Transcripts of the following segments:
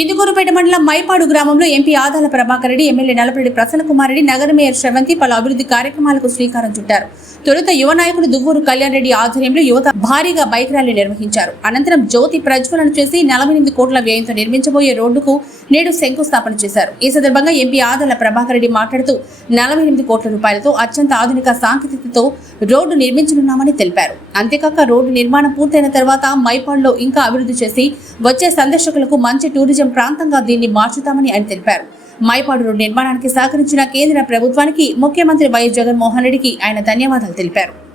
ఇందుకూరుపేట మండలం మైపాడు గ్రామంలో MP Adala Prabhakar Reddy MLA Nallapareddy Prasanna Kumar Reddy నగర మేయర్ శ్రవంతి పలు అభివృద్ధి కార్యక్రమాలకు శ్రీకారం చుట్టారు. తొలుత యువ నాయకుడు దువ్వూరు కళ్యాణ్ రెడ్డి ఆధ్వర్యంలో యువత భారీగా బైక్ ర్యాలీ నిర్వహించారు. అనంతరం జ్యోతి ప్రజ్వలన చేసి నలభై ఎనిమిది కోట్ల వ్యయంతో నిర్మించబోయే రోడ్డుకు నేడు శంకుస్థాపన చేశారు. ఈ సందర్భంగా ఎంపీ ఆదాల ప్రభాకర్ రెడ్డి మాట్లాడుతూ నలభై ఎనిమిది కోట్ల రూపాయలతో అత్యంత ఆధునిక సాంకేతికతతో రోడ్డు నిర్మించనున్నామని తెలిపారు. అంతేకాక రోడ్డు నిర్మాణం పూర్తయిన తర్వాత మైపాడ్లో ఇంకా అభివృద్ధి చేసి వచ్చే సందర్శకులకు మంచి టూరిజం ప్రాంతంగా దీన్ని మార్చుతామని ఆయన తెలిపారు. మైపాడు రోడ్డు నిర్మాణానికి సహకరించిన కేంద్ర ప్రభుత్వానికి ముఖ్యమంత్రి వైఎస్ జగన్మోహన్ రెడ్డికి ఆయన ధన్యవాదాలు తెలిపారు.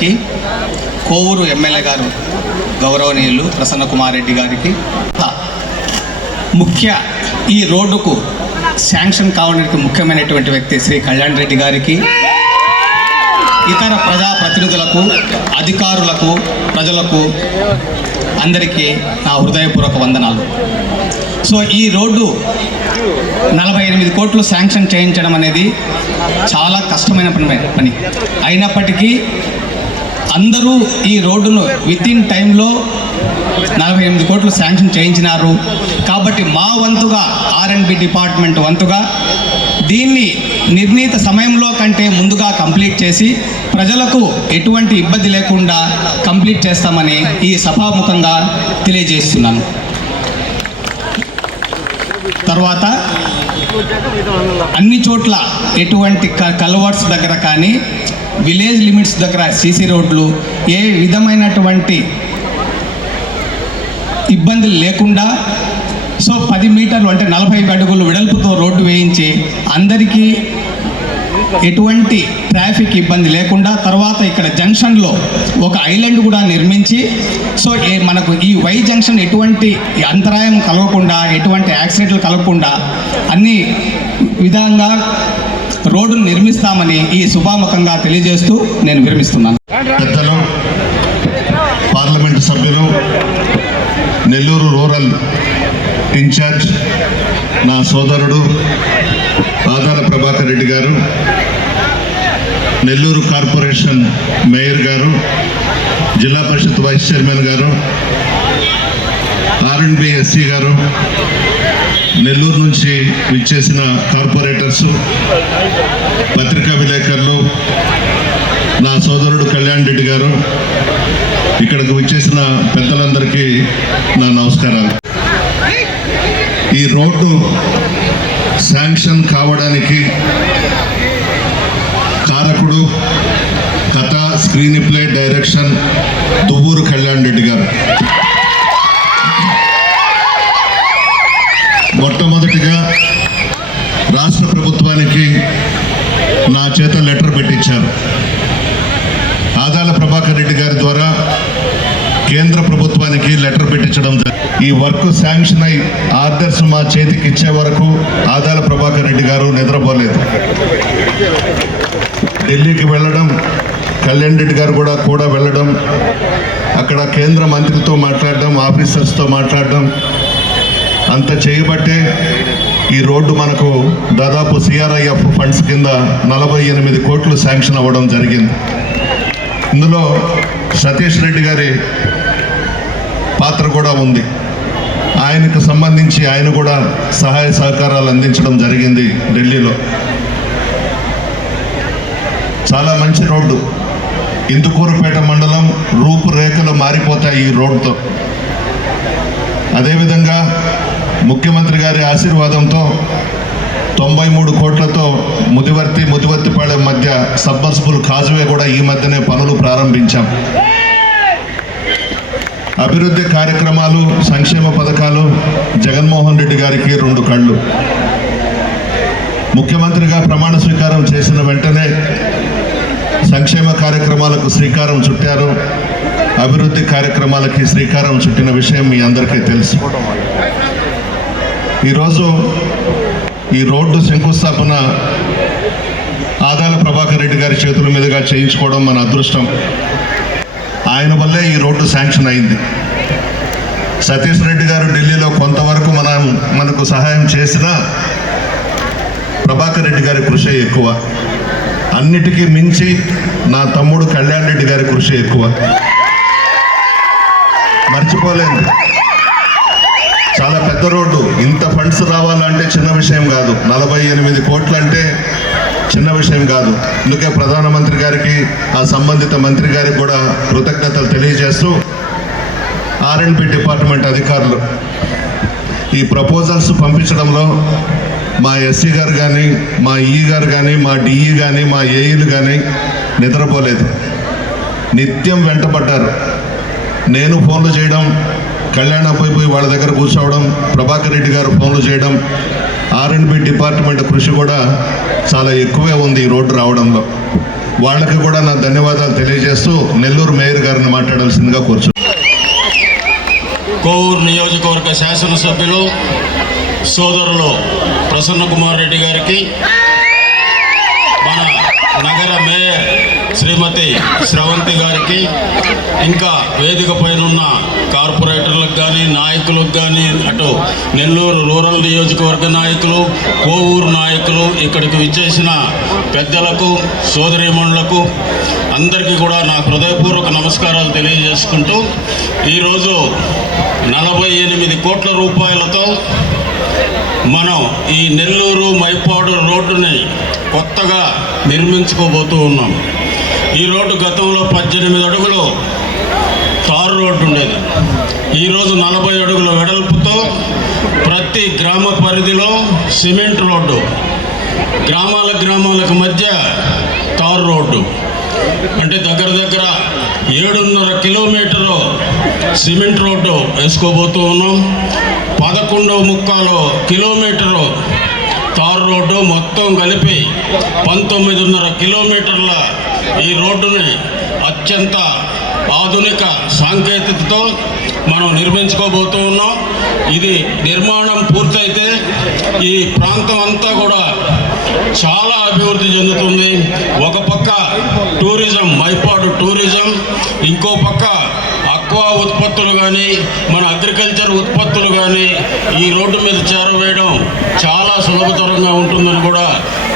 గారికి కోవూరు ఎమ్మెల్యే గారు గౌరవనీయులు ప్రసన్న కుమార్ రెడ్డి గారికి ముఖ్య ఈ రోడ్డుకు శాంక్షన్ కావడానికి ముఖ్యమైనటువంటి వ్యక్తి శ్రీ కళ్యాణ్ రెడ్డి గారికి ఇతర ప్రజాప్రతినిధులకు అధికారులకు ప్రజలకు అందరికీ నా హృదయపూర్వక వందనాలు. సో ఈ రోడ్డు నలభై ఎనిమిది కోట్లు శాంక్షన్ చేయించడం అనేది చాలా కష్టమైన పని పని. అయినప్పటికీ అందరూ ఈ రోడ్డును విత్ ఇన్ టైంలో నలభై ఎనిమిది కోట్లు శాంక్షన్ చేయించినారు. కాబట్టి మా వంతుగా ఆర్ఎండ్బి డిపార్ట్మెంట్ వంతుగా దీన్ని నిర్ణీత సమయంలో కంటే ముందుగా కంప్లీట్ చేసి ప్రజలకు ఎటువంటి ఇబ్బంది లేకుండా కంప్లీట్ చేస్తామని ఈ సభాముఖంగా తెలియజేస్తున్నాను. తర్వాత అన్ని చోట్ల ఎటువంటి క- దగ్గర కానీ విలేజ్ లిమిట్స్ దగ్గర సీసీ రోడ్లు ఏ విధమైనటువంటి ఇబ్బందులు లేకుండా సో పది మీటర్లు అంటే నలభై అడుగులు వెడల్పుతో రోడ్డు వేయించి అందరికీ ఎటువంటి ట్రాఫిక్ ఇబ్బంది లేకుండా తర్వాత ఇక్కడ జంక్షన్లో ఒక ఐలాండ్ కూడా నిర్మించి సో ఏ మనకు ఈ వై జంక్షన్ ఎటువంటి అంతరాయం కలగకుండా ఎటువంటి యాక్సిడెంట్లు కలగకుండా అన్ని విధంగా రోడ్డును నిర్మిస్తామని ఈ శుభాముఖంగా తెలియజేస్తూ నేను విరమిస్తున్నాను. పెద్దలు పార్లమెంటు సభ్యులు నెల్లూరు రూరల్ ఇన్ఛార్జ్ నా సోదరుడు ఆదాల ప్రభాకర్ రెడ్డి గారు నెల్లూరు కార్పొరేషన్ మేయర్ గారు జిల్లా పరిషత్ వైస్ చైర్మన్ గారు ఆర్ఎండ్బి ఎస్సీ గారు నెల్లూరు నుంచి విచ్చేసిన కార్పొరేటర్సు పత్రికా విలేకరులు నా సోదరుడు కళ్యాణ్ రెడ్డి గారు ఇక్కడికి వచ్చేసిన పెద్దలందరికీ నా నమస్కారాలు. ఈ రోడ్డు శాంక్షన్ కావడానికి కారకుడు కథ screen play direction Duvvuru Kalyan Reddy గారు. మొట్టమొదటిగా రాష్ట్ర ప్రభుత్వానికి నా చేత లెటర్ పెట్టించారు ఆదాల ప్రభాకర్ రెడ్డి గారి ద్వారా కేంద్ర ప్రభుత్వానికి గారికి లెటర్ పెట్టించడం జరిగింది ఈ వర్క్ శాంక్షన్ అయి ఆర్డర్స్ మా చేతికి ఇచ్చే వరకు ఆదాల ప్రభాకర్ రెడ్డి గారు నిద్రపోలేదు. ఢిల్లీకి వెళ్ళడం కళ్యాణ్ రెడ్డి గారు కూడా కూడా వెళ్ళడం అక్కడ కేంద్ర మంత్రితో మాట్లాడడం ఆఫీసర్స్తో మాట్లాడడం అంత చేయబట్టే ఈ రోడ్డు మనకు దాదాపు సిఆర్ఐఎఫ్ ఫండ్స్ కింద నలభై ఎనిమిది కోట్లు శాంక్షన్ అవ్వడం జరిగింది. ఇందులో సతీష్ రెడ్డి గారి పాత్ర కూడా ఉంది. ఆయనకు సంబంధించి ఆయన కూడా సహాయ సహకారాలు అందించడం జరిగింది ఢిల్లీలో. చాలా మంచి రోడ్డు. ఇందుకూరుపేట మండలం రూపురేఖలు మారిపోతాయి ఈ రోడ్డుతో. అదేవిధంగా ముఖ్యమంత్రి గారి ఆశీర్వాదంతో తొంభై మూడు కోట్లతో ముదివర్తి ముదివర్తిపాళెం మధ్య సబ్బర్సిబుల్ కాజువే కూడా ఈ మధ్యనే పనులు ప్రారంభించాం. అభివృద్ధి కార్యక్రమాలు సంక్షేమ పథకాలు జగన్మోహన్ రెడ్డి గారికి రెండు కళ్ళు. ముఖ్యమంత్రిగా ప్రమాణ స్వీకారం చేసిన వెంటనే సంక్షేమ కార్యక్రమాలకు శ్రీకారం చుట్టారు. అభివృద్ధి కార్యక్రమాలకి శ్రీకారం చుట్టిన విషయం మీ అందరికీ తెలుసు. ఈరోజు ఈ రోడ్డు శంకుస్థాపన ఆదాల ప్రభాకర్ రెడ్డి గారి చేతుల మీదుగా చేయించుకోవడం మన అదృష్టం. ఆయన వల్లే ఈ రోడ్డు శాంక్షన్ అయింది. సతీష్ రెడ్డి గారు ఢిల్లీలో కొంతవరకు మనం మనకు సహాయం చేసినా ప్రభాకర్ రెడ్డి గారి కృషి ఎక్కువ. అన్నిటికీ మించి నా తమ్ముడు కళ్యాణ్ రెడ్డి గారి కృషి ఎక్కువ. మర్చిపోలేదు చాలా పెద్ద రోడ్డు. ఇంత ఫండ్స్ రావాలంటే చిన్న విషయం కాదు. నలభై ఎనిమిది కోట్లంటే చిన్న విషయం కాదు. అందుకే ప్రధానమంత్రి గారికి ఆ సంబంధిత మంత్రి గారికి కూడా కృతజ్ఞతలు తెలియజేస్తూ ఆర్ఎండ్బి డిపార్ట్మెంట్ అధికారులు ఈ ప్రపోజల్స్ పంపించడంలో మా ఎస్సీ గారు కానీ మా ఈ గారు కానీ మా డిఈ కానీ మా ఏఈలు కానీ నిద్రపోలేదు. నిత్యం వెంటబడ్డారు నేను ఫోన్లు చేయడం కళ్యాణ పోయి పోయి వాళ్ళ దగ్గర కూర్చోవడం ప్రభాకర్ రెడ్డి గారు ఫోన్లు చేయడం ఆర్ఎండ్బి డిపార్ట్మెంట్ కృషి కూడా చాలా ఎక్కువే ఉంది ఈ రోడ్డు రావడంలో. వాళ్ళకి కూడా నా ధన్యవాదాలు తెలియజేస్తూ నెల్లూరు మేయర్ గారిని మాట్లాడాల్సిందిగా కోరుచు కోవూరు నియోజకవర్గ శాసనసభ్యులు సోదరులు ప్రసన్న కుమార్ రెడ్డి గారికి మన నగర మేయర్ శ్రీమతి శ్రవంతి గారికి ఇంకా వేదిక పైన ఉన్న కార్పొరేటర్లకు కానీ నాయకులకు కానీ అటు నెల్లూరు రూరల్ నియోజకవర్గ నాయకులు కోవూరు నాయకులు ఇక్కడికి విచ్చేసిన పెద్దలకు సోదరీమణులకు అందరికీ కూడా నా హృదయపూర్వక నమస్కారాలు తెలియజేసుకుంటూ ఈరోజు నలభై ఎనిమిది కోట్ల రూపాయలతో మనం ఈ నెల్లూరు మైపాడు రోడ్డుని కొత్తగా నిర్మించుకోబోతూ ఉన్నాం. ఈ రోడ్డు గతంలో పద్దెనిమిది అడుగులు తారు రోడ్డు ఉండేది. ఈరోజు నలభై అడుగుల వెడల్పుతో ప్రతి గ్రామ పరిధిలో సిమెంట్ రోడ్డు గ్రామాల గ్రామాలకు మధ్య తారు రోడ్డు. అంటే దగ్గర దగ్గర ఏడున్నర కిలోమీటరు సిమెంట్ రోడ్డు వేసుకోబోతూ ఉన్నాం. పదకొండవ ముక్కాలు కిలోమీటరు తారు రోడ్డు మొత్తం కలిపి పంతొమ్మిదిన్నర కిలోమీటర్ల ఈ రోడ్డుని అత్యంత ఆధునిక సాంకేతికతతో మనం నిర్మించుకోబోతూ ఉన్నాం. ఇది నిర్మాణం పూర్తయితే ఈ ప్రాంతం అంతా కూడా చాలా అభివృద్ధి చెందుతుంది. ఒక పక్క టూరిజం మైపాడు టూరిజం ఇంకో పక్క అక్వా ఉత్పత్తులు కానీ మన అగ్రికల్చర్ ఉత్పత్తులు కానీ ఈ రోడ్డు మీద చేరవేయడం చాలా సులభతరంగా ఉంటుందని కూడా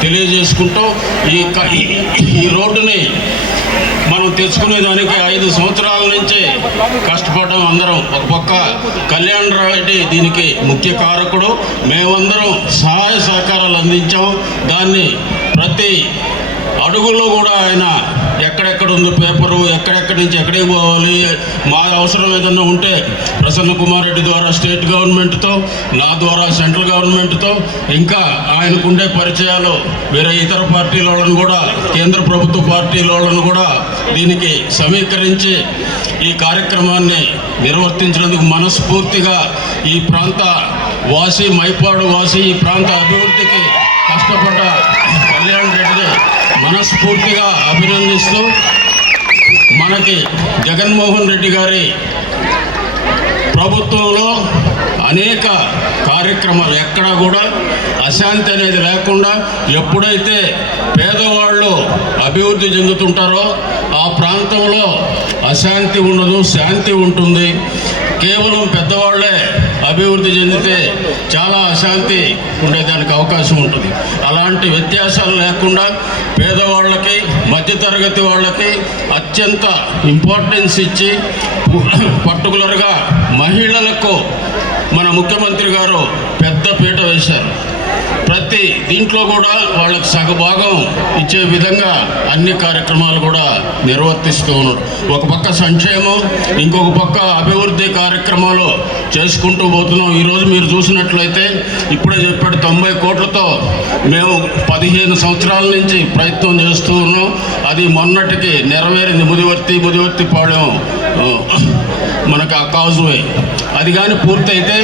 తెలియజేసుకుంటూ. ఈ ఈ- రోడ్డుని మనం తెచ్చుకునేదానికి ఐదు సంవత్సరాల నుంచి కష్టపడడం అందరం. ఒక పక్క కళ్యాణ్ రెడ్డి దీనికి ముఖ్య కారకుడు. మేమందరం సహాయ సహకారాలు అందించాం. దాన్ని ప్రతి అడుగులో కూడా ఆయన ఉంది పేపరు ఎక్కడెక్కడి నుంచి ఎక్కడికి పోవాలి? మా అవసరం ఏదన్నా ఉంటే ప్రసన్న కుమార్ రెడ్డి ద్వారా స్టేట్ గవర్నమెంట్తో నా ద్వారా సెంట్రల్ గవర్నమెంట్తో ఇంకా ఆయనకుండే పరిచయాలు వేరే ఇతర పార్టీల వాళ్ళని కూడా కేంద్ర ప్రభుత్వ పార్టీల వాళ్ళను కూడా దీనికి సమీకరించి ఈ కార్యక్రమాన్ని నిర్వర్తించినందుకు మనస్ఫూర్తిగా ఈ ప్రాంత వాసి మైపాడు వాసి ఈ ప్రాంత అభివృద్ధికి కష్టపడ్డ కళ్యాణ్ రెడ్డిని మనస్ఫూర్తిగా అభినందిస్తూ మనకి జగన్మోహన్ రెడ్డి గారి ప్రభుత్వంలో అనేక కార్యక్రమాలు ఎక్కడా కూడా అశాంతి అనేది లేకుండా ఎప్పుడైతే పేదవాళ్ళు అభివృద్ధి చెందుతుంటారో ఆ ప్రాంతంలో అశాంతి ఉండదు శాంతి ఉంటుంది. కేవలం పెద్దవాళ్ళే అభివృద్ధి చెందితే చాలా అశాంతి ఉండేదానికి అవకాశం ఉంటుంది. అలాంటి వ్యత్యాసాలు లేకుండా పేదవాళ్ళకి మధ్యతరగతి వాళ్ళకి అత్యంత ఇంపార్టెన్స్ ఇచ్చి పర్టికులర్గా మహిళలకు మన ముఖ్యమంత్రి గారు పెద్ద పీట వేశారు. ప్రతి దీంట్లో కూడా వాళ్ళకి సగభాగం ఇచ్చే విధంగా అన్ని కార్యక్రమాలు కూడా నిర్వర్తిస్తూ ఉన్నారు. ఒక పక్క సంక్షేమం ఇంకొక పక్క అభివృద్ధి కార్యక్రమాలు చేసుకుంటూ పోతున్నాం. ఈరోజు మీరు చూసినట్లయితే ఇప్పుడే చెప్పాడు తొంభై కోట్లతో మేము పదిహేను సంవత్సరాల నుంచి ప్రయత్నం చేస్తూ ఉన్నాం. అది మొన్నటికి నెరవేరింది ముదివర్తి ముదివర్తి పాడెం మనకు ఆ కాజువే అది కానీ పూర్తయితే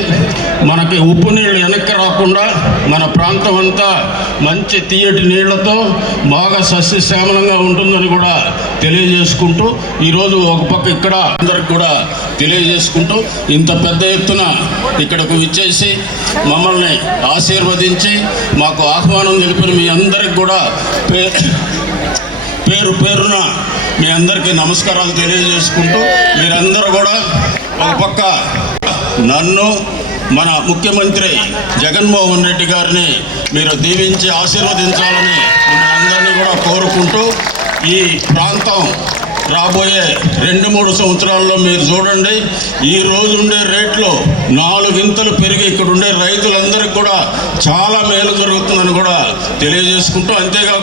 మనకి ఉప్పు నీళ్ళు వెనక్కి రాకుండా మన ప్రాంతం అంతా మంచి తీయటి నీళ్ళతో బాగా సస్యశ్యామలంగా ఉంటుందని కూడా తెలియజేసుకుంటూ ఈరోజు ఒక పక్క ఇక్కడ అందరికి కూడా తెలియజేసుకుంటూ ఇంత పెద్ద ఎత్తున ఇక్కడకు విచ్చేసి మమ్మల్ని ఆశీర్వదించి మాకు ఆహ్వానం తెలిపిన మీ అందరికి కూడా పే పేరు పేరున మీ అందరికీ నమస్కారాలు తెలియజేసుకుంటూ మీరందరూ కూడా ఒక పక్క నన్ను మన ముఖ్యమంత్రి జగన్మోహన్ రెడ్డి గారిని మీరు దీవించి ఆశీర్వదించాలని మిమ్మల్ని అందరినీ కూడా కోరుకుంటూ ఈ ప్రాంతం రాబోయే రెండు మూడు సంవత్సరాల్లో మీరు చూడండి ఈ రోజు ఉండే రేట్లు నాలుగింతలు పెరిగి ఇక్కడ ఉండే రైతులందరికీ కూడా చాలా మేలు జరుగుతుందని కూడా తెలియజేసుకుంటూ అంతేకాకుండా